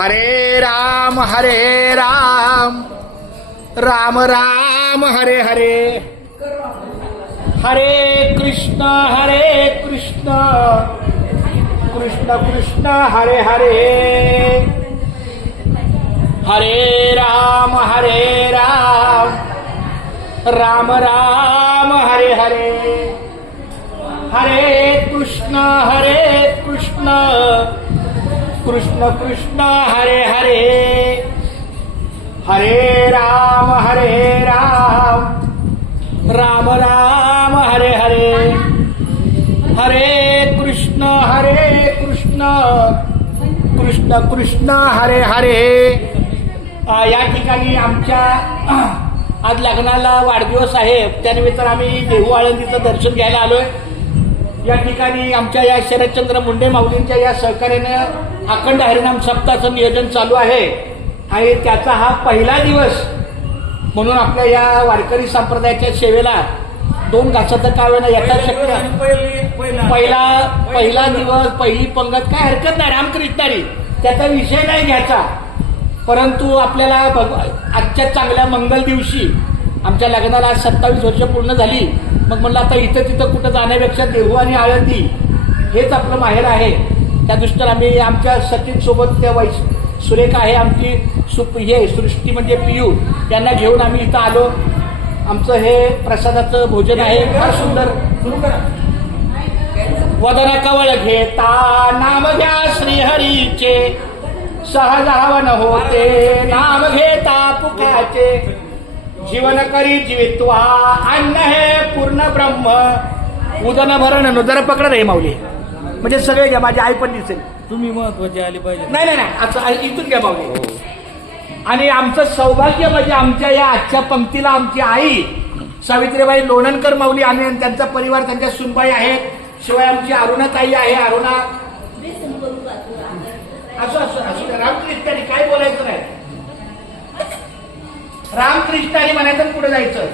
हरे राम राम राम हरे हरे, हरे कृष्ण कृष्ण कृष्ण हरे हरे, हरे राम राम राम हरे हरे, हरे कृष्ण कृष्ण कृष्ण हरे हरे, हरे राम राम राम हरे हरे, हरे कृष्ण कृष्ण कृष्ण हरे हरे. या ठिकाणी आमच्या आज लग्नाला वाढदिवस आहे, त्यानिमित्त आम्ही देहू आळंदीचं दर्शन घ्यायला आलोय. या ठिकाणी आमच्या या शरदचंद्र मुंडे माऊलींच्या या सहकार्यानं अखंड हरिनाम सप्ताहाचं नियोजन चालू आहे आणि त्याचा हा पहिला दिवस म्हणून आपल्या या वारकरी संप्रदायाच्या सेवेला 2 घासाचं काव्यानं येता शक्य. पहिला दिवस, पहिली पंगत काय हरकत नाही, रामकृष्णारी त्याचा विषय नाही घ्यायचा. परंतु आपल्याला आजच्या चांगल्या मंगल दिवशी आमच्या लग्नाला 27 वर्ष पूर्ण झाली. मग म्हणलं आता इथं तिथं कुठं जाण्यापेक्षा देहू आणि आळंदी हेच आपलं माहेर आहे. त्या दृष्टीनं आम्ही आमच्या सचिन सोबत त्या सुरेखा आहे आमची हे सृष्टी म्हणजे पियू यांना घेऊन आम्ही इथं आलो. आमचं हे प्रसादाचं भोजन आहे, फार सुंदर. वदन कवळ घेता नाम घ्या श्रीहरीचे, सहज हवन होते नाम घेता पुकाचे, जीवन करी जीवित्वा अन्न हे पूर्ण ब्रह्म, उदन भरण नुदर पकड रे माऊली. म्हणजे सगळे घ्या, माझी आई पण दिसेल. तुम्ही महत्वाचे आले पाहिजे. नाही असं इथून घ्या माऊली. आणि आमचं सौभाग्य म्हणजे आमच्या या आजच्या पंक्तीला आमची आई सावित्रीबाई लोणनकर माऊली आणि त्यांचा परिवार, त्यांच्या सुनबाई आहेत. शिवाय आमची अरुणाताई आहे. अरुणा असं रामकृष्णारी काय बोलायचं नाही, रामकृष्णारी म्हणायचं पुढे जायचं.